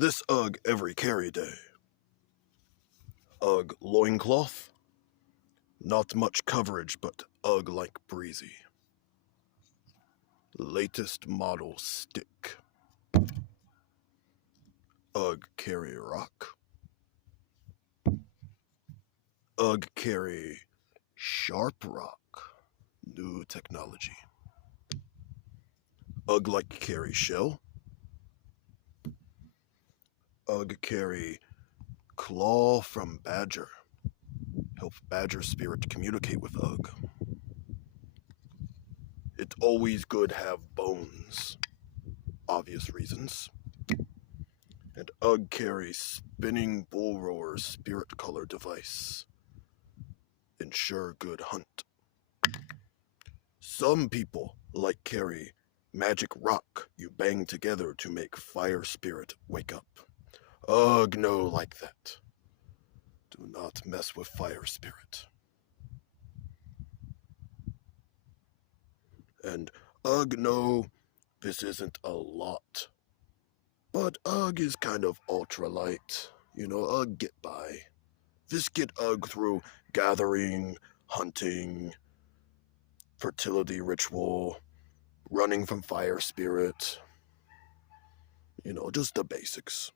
This Ugg every carry day. Ugg loincloth. Not much coverage, but Ugg like breezy. Latest model stick. Ugg carry rock. Ugg carry sharp rock. New technology. Ugg like carry shell. Ugg carry claw from badger. Help badger spirit communicate with Ugg. It's always good have bones. Obvious reasons. And Ugg carry spinning bull roar spirit color device. Ensure good hunt. Some people like carry magic rock you bang together to make fire spirit wake up. Ugg no like that. Do not mess with fire spirit. And Ugg no, this isn't a lot. But Ugg is kind of ultralight. Ugg get by. This get Ugg through gathering, hunting, fertility ritual, running from fire spirit. Just the basics.